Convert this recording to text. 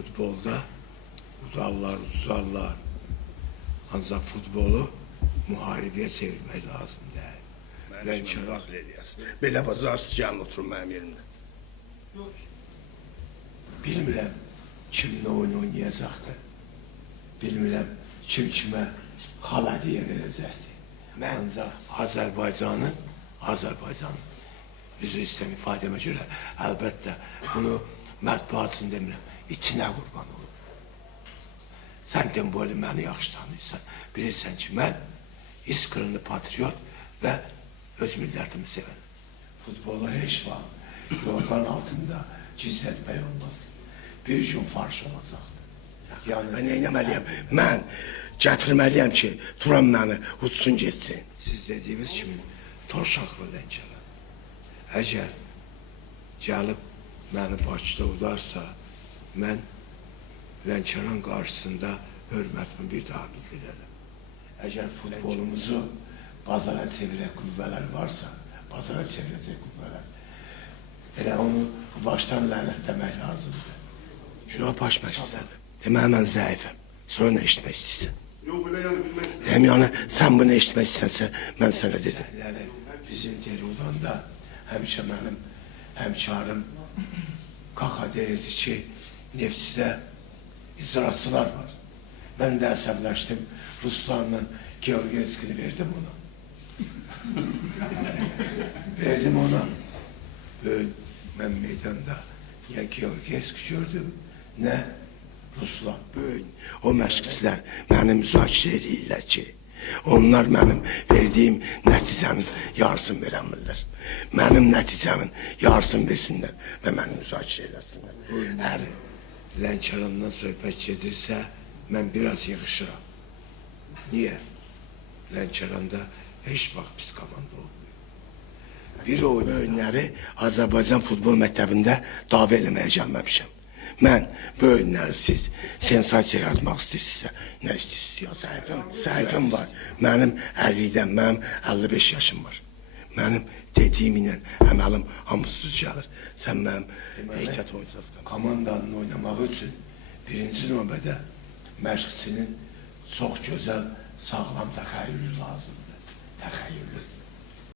futbolda udarlar, uzarlar. Ancaq futbolu müharibəyə çevirmək lazım deyil. Mən kimi daxil edəyəsin. Belə bazarsız gəlin oturun mənim yerimdə. Bilmirəm kimlə oyun oynayacaqdır. Bilmirəm kim kimə xal hədiyyə verəcəkdir. Mən ancaq Azərbaycanın üzr istəyirəm ifadəmə görə əlbəttə bunu mətbuat üçün demirəm, içinə qurban olub. Sən Dembele məni yaxşı tanıyırsan, bilirsən ki, mən İskırınlı patriot və öz millətimi sevən. Futbola heç vaxt yorgan altında gizlətmək olmaz. Bir gün farş olacaqdır. Mən neynəməliyəm? Mən gətirməliyəm ki, Turan məni uçsun geçsin. Siz dediyiniz kimi Torşaqlı Lənkəran. Əgər gəlib məni Bakıda udarsa, mən Lənkəran qarşısında hörmətimi bir daha bildirərəm. Əgər futbolumuzu bazara çevirək qüvvələr varsa, bazara çevirəcək qüvvələr, elə onu başdan lənətləmək lazımdır. Şuna başmaq istədim. Deməli, mən zəifəm. Sonra nə işitmək istəyirsən? Yox, belə yəni bilmək istəyirəm. Hem yəni, sən bunu işitmək istəyirsə, mən sənə dedim. Yəni, bizim Derulanda həmişə mənim həmkarım Kaka deyirdi ki, Nefsidə icraçılar var. Mən də əsəbləşdim, Ruslanla Georgiyevskini verdim ona. Verdim ona. Mən meydanda ya Georgiyevski gördüm, nə Ruslan. O məşqçilər mənim müzakirə edirlər ki, onlar mənim verdiyim nəticənin yarısını verəmirlər. Mənim nəticəmin yarısını versinlər və məni müzakirə eləsinlər. Hər Lənkərandan söhbət gedirsə, mən biraz yığışıram. Niyə? Lənkəranda heç vaxt pis komanda olmuyor. Bir o oyunları Azərbaycan futbol məktəbində dava eləməyə gəlməmişəm. Mən bu oyunları siz sensasiya yaratmaq istəyirsinizsə, nə istəyirsiniz? Səhifim var. Mənim 50-dən, mənim 55 yaşım var. Mənim dediyim ilə əməlim hamısı düz gəlir. Sən mənim ehtiyat oyuncasın. Komandanın oynamaq üçün birinci növbədə məşqçinin çox gözəl, sağlam təxəyyülü lazımdır. Təxəyyülü.